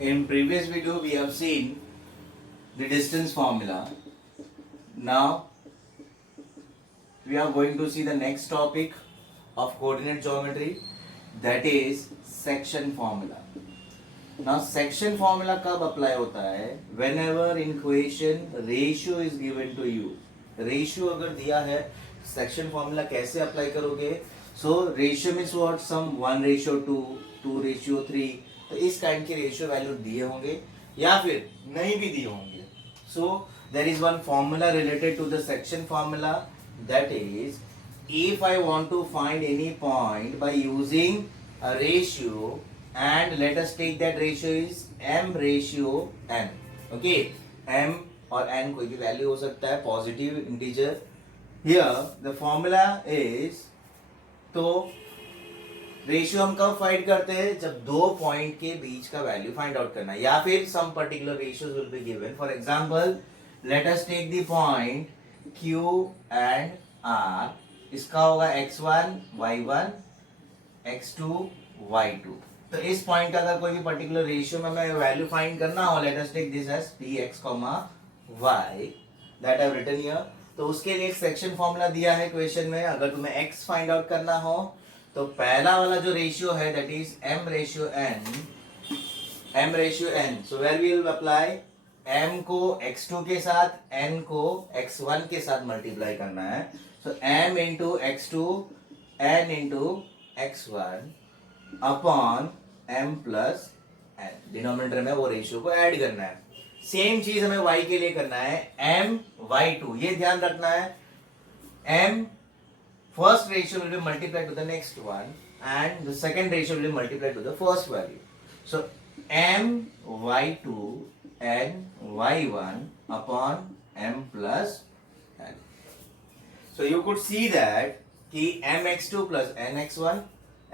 In previous video we have seen the distance formula. Now we are going to see the next topic of coordinate geometry, that is section formula. Now section formula कब apply होता है? Whenever in equation ratio is given to you. Ratio अगर दिया है, section formula कैसे apply करोगे? So ratio means what? Some 1:2, 2:3. तो इस काइंड के रेशियो वैल्यू दिए होंगे या फिर नहीं भी दिए होंगे. So there is one formula related to the section formula, that is if I want to find any point by using a ratio, and let us take that ratio is m ratio n. Okay, m और n कोई भी value हो सकता है, positive integer. Here the formula is, तो ratio हम कब find करते हैं? जब दो पॉइंट के बीच का वैल्यू फाइंड आउट करना है, या फिर some particular ratios will be given. For example let us take the point Q and R. इसका होगा x1 y1 x2 y2. तो इस पॉइंट का अगर कोई भी पर्टिकुलर रेशियो में मैं वैल्यू फाइंड करना हो, let us take this as px, y that I have written here. तो उसके लिए एक सेक्शन फॉर्मूला दिया है क्वेश्चन में. अगर तुम्हें x फाइंड आउट करना हो तो पहला वाला जो रेशियो है that is m ratio n. So where we will apply, m को x2 के साथ, n को x1 के साथ मल्टीप्लाई करना है. सो m into x2 n into x1 upon m plus n. Denominator में वो रेशियो को ऐड करना है. सेम चीज हमें y के लिए करना है, m y2. ये ध्यान रखना है, m first ratio will be multiplied to the next one and the second ratio will be multiplied to the first value. So m y2 n y1 upon m plus n. So you could see that कि mx2 plus nx1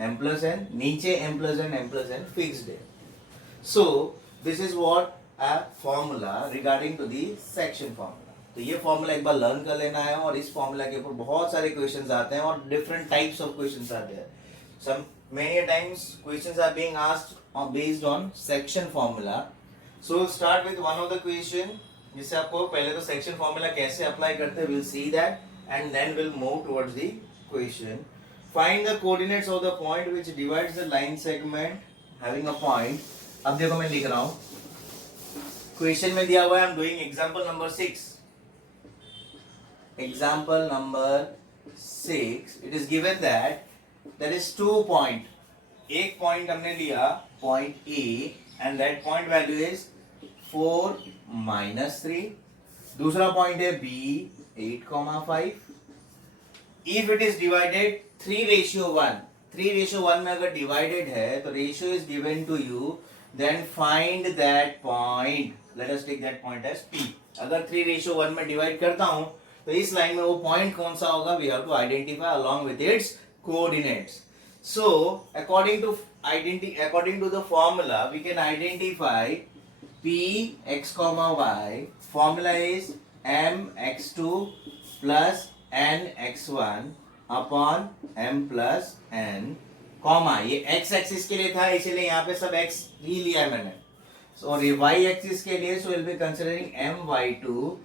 m plus n, नीचे m plus n fixed है. So this is what a formula regarding to the section formula. तो ये formula एक बार learn कर लेना है, और इस फॉर्मूला के ऊपर बहुत सारे क्वेश्चंस आते हैं और डिफरेंट टाइप्स ऑफ क्वेश्चंस आते हैं. Some many times questions are being asked based on section formula. So start with one of the question, जिससे आपको पहले तो सेक्शन फॉर्मूला कैसे अप्लाई करते हैं, will see that and then will move towards the question. Find the coordinates of the point which divides the line segment having a point. अब देखो मैं लिख रहा हूं, क्वेश्चन में दिया हुआ है, I am doing example number 6. Example number 6, it is given that there is 2 point. एक पॉइंट हमने लिया, point A, and that point value is 4 minus 3. दूसरा पॉइंट है B, 8,5. If it is divided 3:1, 3:1 में अगर डिवाइडेड है तो ratio is given to you, then find that point. Let us take that point as P. अगर 3:1 में divide करता हूं तो इस लाइन में वो पॉइंट कौन सा होगा, we have to identify along with its coordinates. So according to the formula we can identify p x, y. Formula is m x2 plus n x1 upon m plus n, comma ये x axis के लिए था इसलिए यहाँ पे सब x ही लिया है मैंने. और ये y एक्सिस के लिए, so will be considering m y2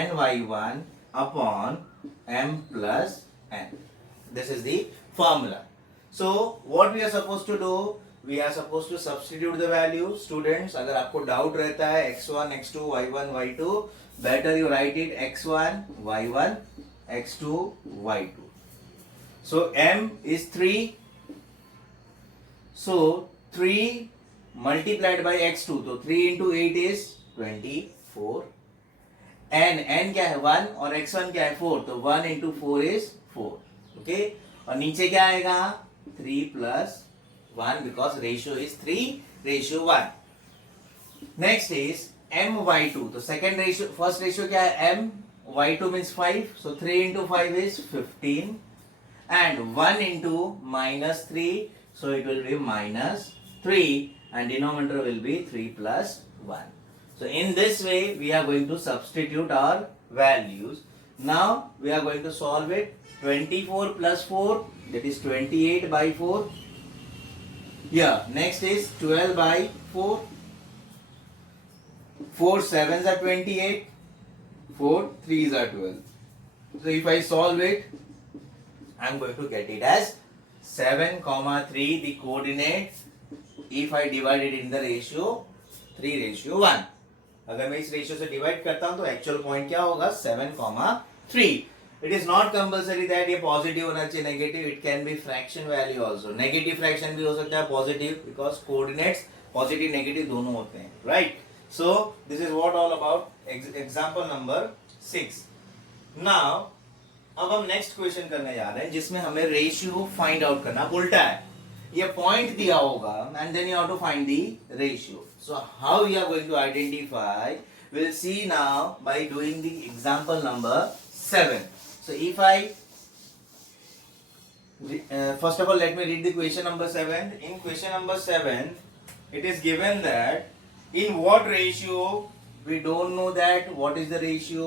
n y1 upon m plus n. This is the formula. So what we are supposed to do, we are supposed to substitute the value. Students, अगर आपको doubt रहता है x1 x2 y1 y2, better you write it x1 y1 x2 y2. So m is 3. So 3 multiplied by x2, तो 3 into 8 is 24. n क्या है 1 और x1 क्या है 4, तो 1 into 4 is 4. ओके, और नीचे क्या आएगा 3 plus 1 because ratio is 3:1. Next is m y2. तो सेकेंड रेशियो, फर्स्ट रेशियो क्या है m y2 means 5, so 3 into 5 is 15 and 1 into minus 3, so it will be minus 3 and denominator will be 3 plus 1. So in this way we are going to substitute our values. Now we are going to solve it. 24 plus 4, that is 28 by 4. Here next is 12 by 4. 4 sevens are 28, 4 threes are 12. So if I solve it, I'm going to get it as 7 comma 3 the coordinate if I divide it in the ratio 3:1. अगर मैं इस ratio से divide करता हूं तो actual point क्या होगा 7,3. It is not compulsory that ये पॉजिटिव होना चाहिए negative, it can be fraction value also. Negative fraction भी हो सकता है positive, because coordinates positive negative दोनों होते हैं, right. So this is what all about example number 6. Now अब हम नेक्स्ट क्वेश्चन करने जा रहे हैं जिसमें हमें रेशियो फाइंड आउट करना. उल्टा है, ये पॉइंट दिया होगा and then you have to find the ratio. So how we are going to identify, we'll see now by doing the example number 7. So if I first of all let me read the question number 7. In question number 7 it is given that in what ratio, we don't know that what is the ratio,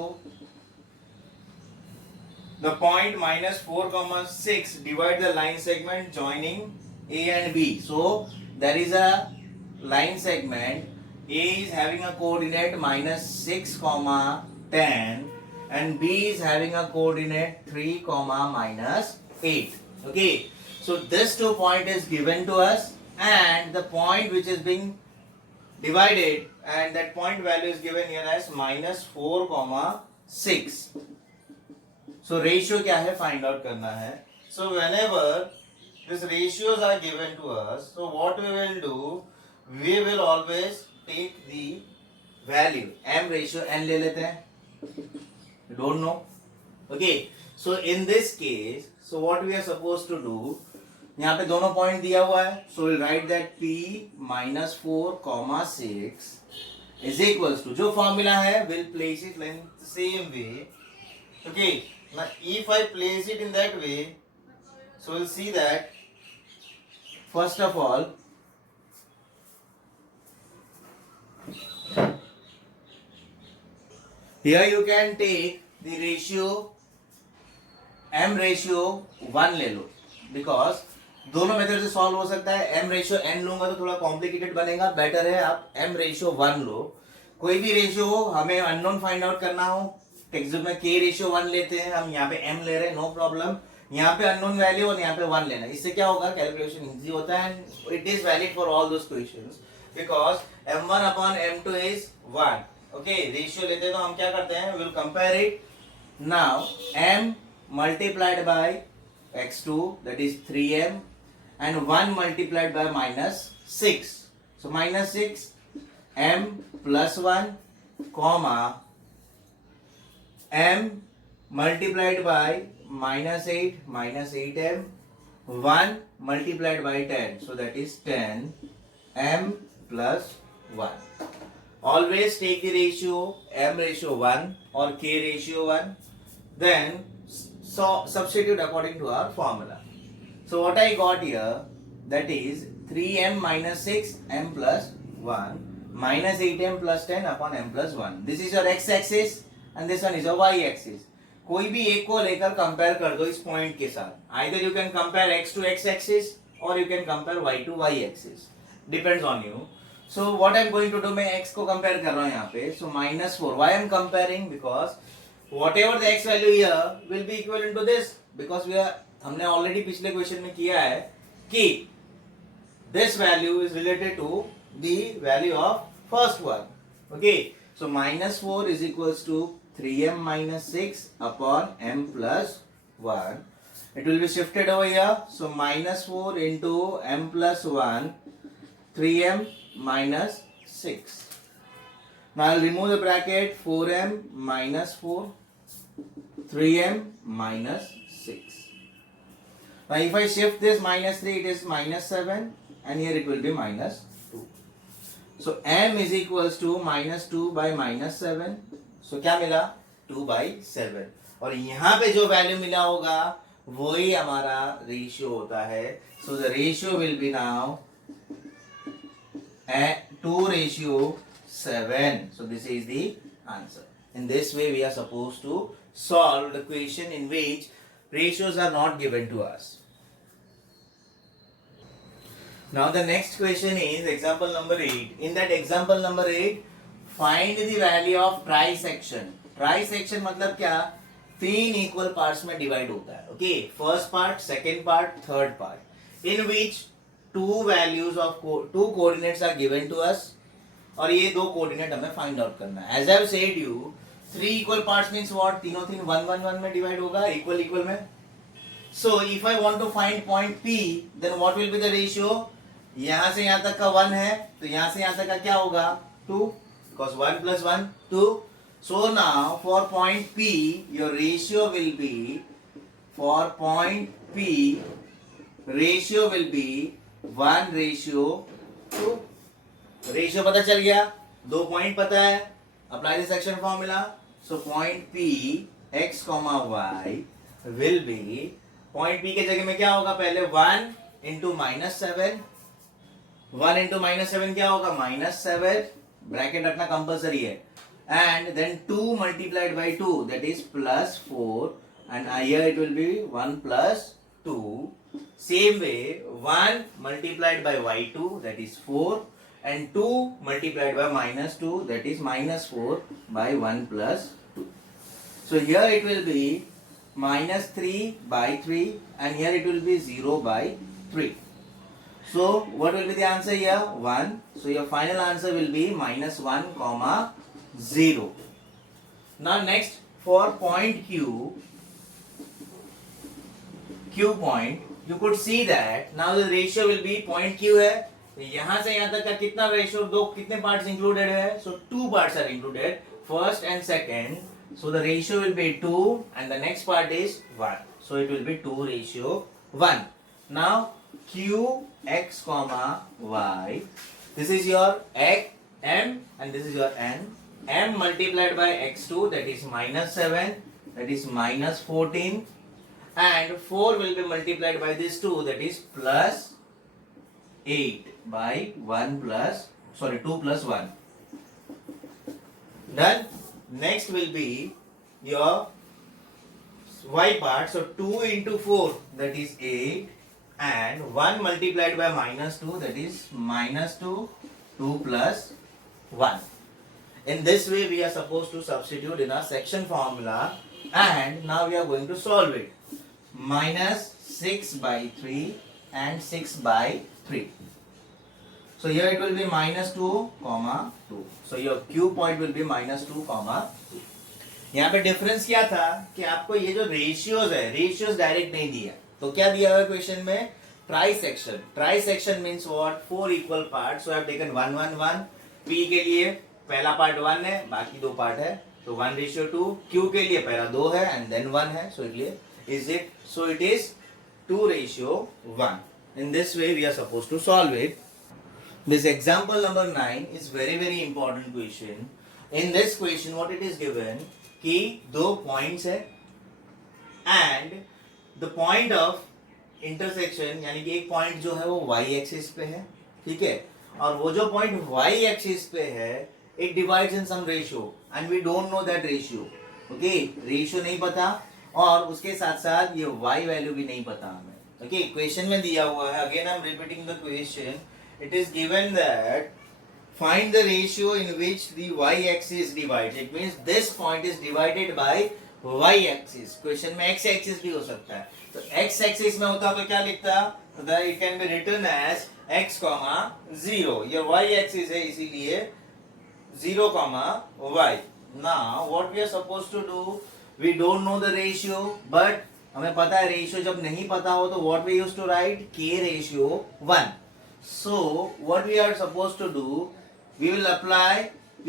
the point -4,6 divide the line segment joining A and B. So there is a line segment, A is having a coordinate -6, 10 and B is having a coordinate 3, -8. Okay, so this 2 point is given to us and the point which is being divided, and that point value is given here as -4, 6. So ratio क्या है find out करना है. So whenever these ratios are given to us, so what we will do, we will always take the value. M ratio n ले लेते हैं, you don't know. Okay, so in this case, so what we are supposed to do, यहाँ पे दोनों point दिया हुआ है, so we'll write that P -4, 6 is equals to, जो फॉर्मूला है we'll place it in the same way. Okay, now if I place it in that way, so we'll see that first of all here you can take the ratio m ratio 1 ले लो, because दोनों method से solve हो सकता है. m ratio n लूंगा तो थोड़ा complicated बनेगा, बेटर है आप m रेशियो 1 लो. कोई भी रेशियो हो, हमें अननोन फाइंड आउट करना हो, टेक्स्ट बुक में k रेशियो 1 लेते हैं, हम यहाँ पे m ले रहे हैं, नो प्रॉब्लम. यहाँ पे अननोन वैल्यू और यहाँ पे 1 लेना, इससे क्या होगा कैलकुलेशन इजी होता है and it is valid for all those questions, because m1 upon m2 is 1. Okay, ratio लेते हैं तो हम क्या करते हैं, will compare it. Now m multiplied by x2, that is 3m, and 1 multiplied by -6, so -6 m plus 1 comma m multiplied by -8 -8m, 1 multiplied by 10, so that is 10 m plus 1. Always take the ratio m ratio 1 or k ratio 1, then so substitute according to our formula. So what I got here, that is 3m minus 6 m plus 1 minus 8m plus 10 upon m plus 1. This is your x axis and this one is your y axis. कोई भी एक को लेकर compare कर दो इस point के साथ. Either you can compare x to x axis or you can compare y to y axis. Depends on you. So what I'm going to do, मैं x को कंपेयर कर रहा हूँ यहाँ पे. So -4. Why I'm comparing? Because whatever the x value here will be equivalent to this, because we are, हमने already पिछले question में किया है कि this value is related to the value of first one. Okay, so -4 is equals to 3m minus 6 upon m plus 1. It will be shifted over here, so -4 into m plus 1, 3m minus 6. Now I'll remove the bracket, 4m minus 4, 3m minus 6. Now if I shift this -3, it is -7 and here it will be -2. So m is equals to -2 by -7. So क्या मिला, 2 by 7. और यहाँ पे जो value मिला होगा वही हमारा रेशियो होता है. So the ratio will be now 2:7. So this is the answer. In this way we are supposed to solve the question in which ratios are not given to us. Now the next question is example number 8. In that example number 8, find the value of trisection. Trisection मतलब क्या, 3 equal parts में divide होता है। Okay, first part, second part, third part, in which two values of two coordinates are given to us, और ये दो coordinate हमें find out करना है। As I have said you, 3 equal parts means what, तीनों 1 1 1 में डिवाइड होगा, equal equal में। So if I want to find point P, then what will be the ratio, यहां से यहां तक का 1 है, तो यहां से यहां तक का क्या होगा 2, because 1 plus 1 2. So now for point P, your ratio will be, for point P, ratio will be 1:2. Ratio पता चल गया, 2 पॉइंट पता है, apply the section formula. So point P x, y will be, point P के जगह में क्या होगा, पहले 1 into -7, 1 into -7 क्या होगा, -7, ब्रैकेट रखना कंपल्सरी है, and then 2 multiplied by 2, that is +4, and here it will be 1 plus 2. Same way 1 multiplied by y2, that is 4, and 2 multiplied by -2, that is -4 by 1 plus 2. So here it will be -3 by 3, and here it will be 0 by 3. So what will be the answer here, 1. So your final answer will be -1, 0. Now next, for point Q point, you could see that now the ratio will be, point Q है, यहां से यहां तक का कितना ratio, दो कितने parts included है, so 2 parts are included, first and second, so the ratio will be 2, and the next part is 1, so it will be 2:1. Now Q x, y, this is your x m and this is your n. M multiplied by x2, that is -7, that is -14, and 4 will be multiplied by this 2, that is +8 by 2 plus 1. Done. Next will be your y part, so 2 into 4, that is 8, and 1 multiplied by -2, that is -2, 2 plus 1. In this way we are supposed to substitute in our section formula, and now we are going to solve it. -6 by 3 and 6 by 3. So here it will be -2, 2. So your Q point will be -2, 2. यहाँ पे difference क्या था कि आपको ये जो ratios है, ratios direct नहीं दिया, तो क्या दिया हुआ क्वेश्चन में, trisection. Trisection means what, 4 equal part, so I have taken 1 1 1. P के लिए पहला पार्ट 1 है, बाकी 2 पार्ट है, तो 1:2. Q के लिए पहला 2 है एंड देन 1 है, सो इसलिए is it, so it is 2:1. In this way we are supposed to solve it. This example number 9 is very important question. In this question what it is given कि 2 points है and the point of intersection, यानी कि एक point जो है वो y axis पे है, ठीक है, और वो जो पॉइंट y एक्सिस पे है, it divides in some ratio and we don't know that ratio. Okay, ratio नहीं पता और उसके साथ साथ ये y वैल्यू भी नहीं पता हमें. ओके, क्वेश्चन में दिया हुआ है, again I am repeating the question. It is given that find the ratio in which the y axis divides. It means this point is divided by y axis. Question में x axis भी हो सकता है, तो x axis में होता तो क्या लिखता, it can be written as x, 0. ये y axis है इसीलिए 0, y. Now what we are supposed to do, we don't know the ratio, but हमें पता है रेशियो जब नहीं पता हो तो what we used to write, k:1. So what we are supposed to do, we will apply P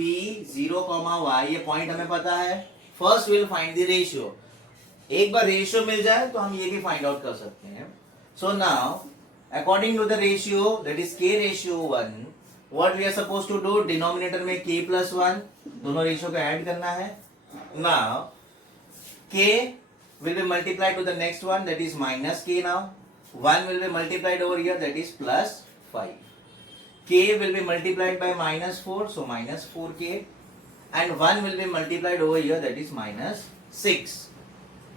0, y. ये point हमें पता है. First will find the ratio. एक बार रेशियो मिल जाए तो हम ये भी फाइंड आउट कर सकते हैं. So now according to the ratio, that is k:1, what we are suppose to do, denominator में k+1, दोनों रेशियो को ऐड करना है. Now k will be multiplied to the next one, that is -k. now 1 will be multiplied over here, that is +5. k will be multiplied by -4, so -4k, and 1 will be multiplied over here, that is -6.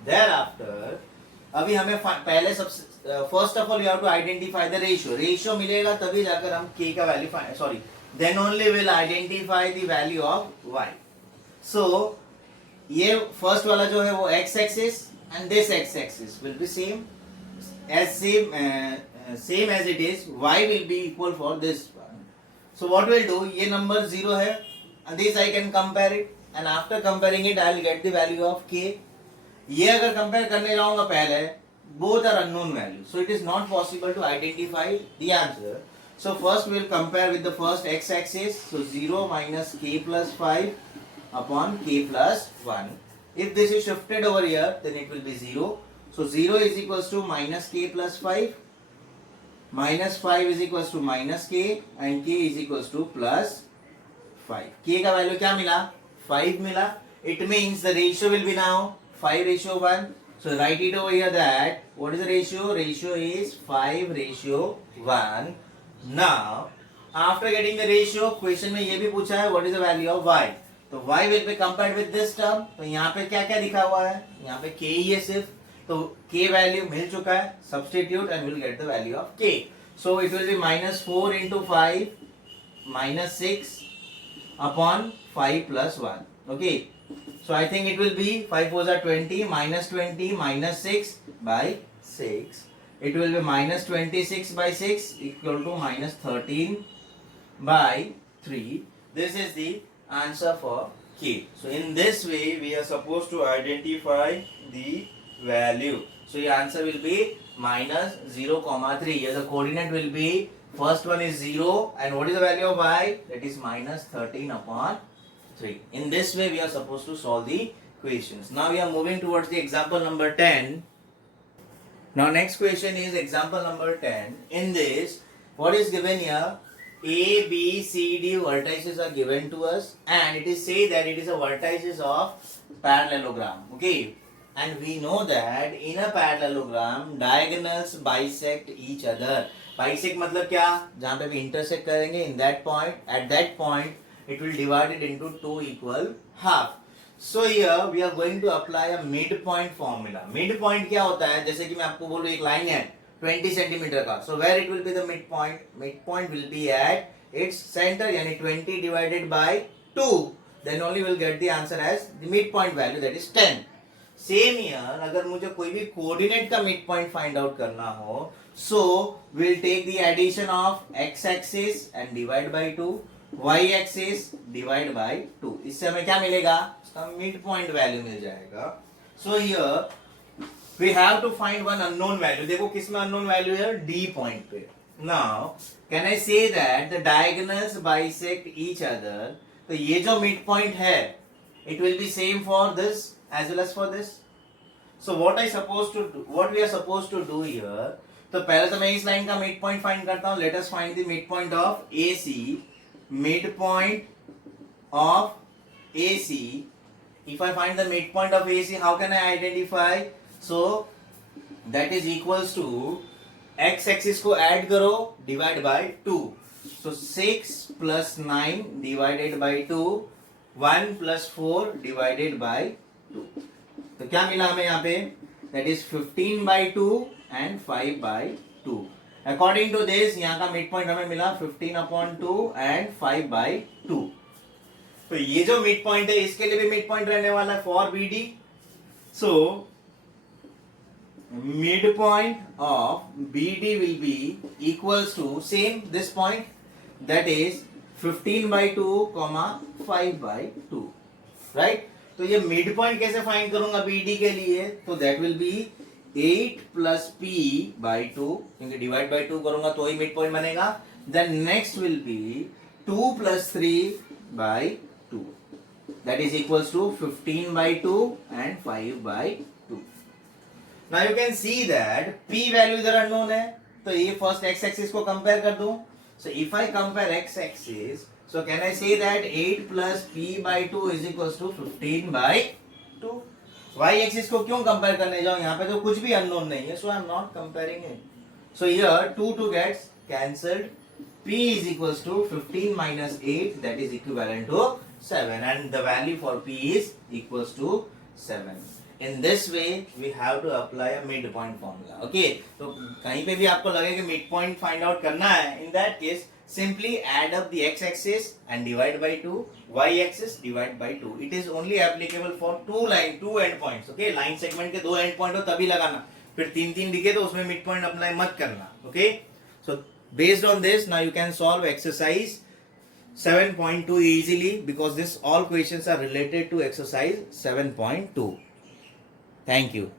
Thereafter अभी हमें पहले सबसे first of all we have to identify the ratio. Ratio मिलेगा तभी जाकर हम k का value, sorry then only we'll identify the value of y. So ये first वाला जो है वो x axis and this x axis will be same as it is. Y will be equal for this one. So what we'll do, ये number 0 है and this I can compare it and after comparing it I'll get the value of k. ये अगर compare करने जाऊंगा पहले, both are unknown values, so it is not possible to identify the answer. So first we'll compare with the first x axis. So 0 minus k plus 5 upon k plus 1. If this is shifted over here, then it will be 0. So 0 is equals to minus k plus 5. Minus 5 is equals to minus k and k is equals to plus 5. K का value क्या मिला? 5 मिला. It means the ratio will be now 5:1. So write it over here that what is the ratio? Ratio is 5:1. Now after getting the ratio, question में ये भी पूछा है what is the value of y. तो y will be compared with this term. तो यहाँ पे क्या क्या लिखा हुआ है? यहाँ पे k ही है सिर्फ. तो k वैल्यू मिल चुका है. Substitute and we'll get the value of k. So it will be minus 4 into 5 minus 6 upon 5 plus 1. Okay. So I think it will be 5 4s are 20 minus 6 by 6. It will be minus 26 by 6 equal to minus 13 by 3. This is the answer for k. So in this way we are supposed to identify the value. So your answer will be minus 0,3. Here the coordinate will be, first one is 0 and what is the value of y? That is minus 13 upon 3. In this way we are supposed to solve the questions. Now we are moving towards the example number 10. Now next question is example number 10. In this, what is given here? A, B, C, D vertices are given to us and it is say that it is a vertices of parallelogram. Okay. And we know that in a parallelogram, diagonals bisect each other. Bisect मतलब क्या? जहाँ पे भी intersect करेंगे in that point, at that point, it will divide it into two equal half. So here we are going to apply a midpoint formula. Midpoint क्या होता है? जैसे कि मैं आपको बोलूँ एक लाइन है 20 सेंटीमीटर का. So where it will be the midpoint? Midpoint will be at its center, यानी 20 divided by 2. Then only we'll get the answer as the midpoint value, that is 10. Same here, अगर मुझे कोई भी coordinate का mid point find out करना हो, so we'll take the addition of x axis and divide by 2, y axis divide by 2. इससे हमें क्या मिलेगा? इसका मिड पॉइंट वैल्यू मिल जाएगा. So here we have to find one unknown value. देखो किसमें unknown value है? D पॉइंट पे. Now can I say that the diagonals bisect each other? तो ये जो मिड पॉइंट है, it will be same for this as well as for this. So what we are supposed to do here, तो पहले तो मैं इस line का मिड पॉइंट फाइंड करता हूँ. Let us find the midpoint of AC. Midpoint of AC. If I find the midpoint of AC, how can I identify? So that is equals to x axis को add करो, divide by 2. So 6 plus 9 divided by 2, 1 plus 4 divided by 2. तो क्या मिला हमें यहाँ पे? That is 15 by 2 and 5 by 2. According to this, यहाँ का मिड पॉइंट हमें मिला 15 upon 2 and 5 by 2. तो ये जो मिड पॉइंट है इसके लिए भी मिड पॉइंट रहने वाला है for BD. So midpoint of BD will be equals to same this point, that is 15 by 2, 5 by 2. Right? तो ये मिड पॉइंट कैसे फाइंड करूंगा BD के लिए? तो that will be 8 plus P by 2, क्योंकि divide by 2 करूंगा तो ही मिड पॉइंट बनेगा. Then next will be 2 plus 3 by 2, that is equals to 15 by 2 and 5 by 2. Now you can see that P value इधर unknown है, तो ये first x axis को compare कर दूं. So if I compare x axis, so can I say that 8 plus P by 2 is equals to 15 by 2. Y axis को क्यों compare करने जाऊं? यहाँ पे तो कुछ भी unknown नहीं है, so I am not comparing it. So here 2 gets cancelled. P is equals to 15 minus 8, that is equivalent to 7, and the value for P is equals to 7. In this way we have to apply a midpoint formula. Okay, तो कहीं पे भी आपको लगे कि midpoint find out करना है, in that case Simply add up the x-axis and divide by 2, y-axis divide by 2. It is only applicable for two end points. Okay, line segment के 2 end point हो तभी लगाना. फिर 3 दिखे तो उसमें mid point apply मत करना. Okay, so based on this, now you can solve exercise 7.2 easily, because this all questions are related to exercise 7.2. Thank you.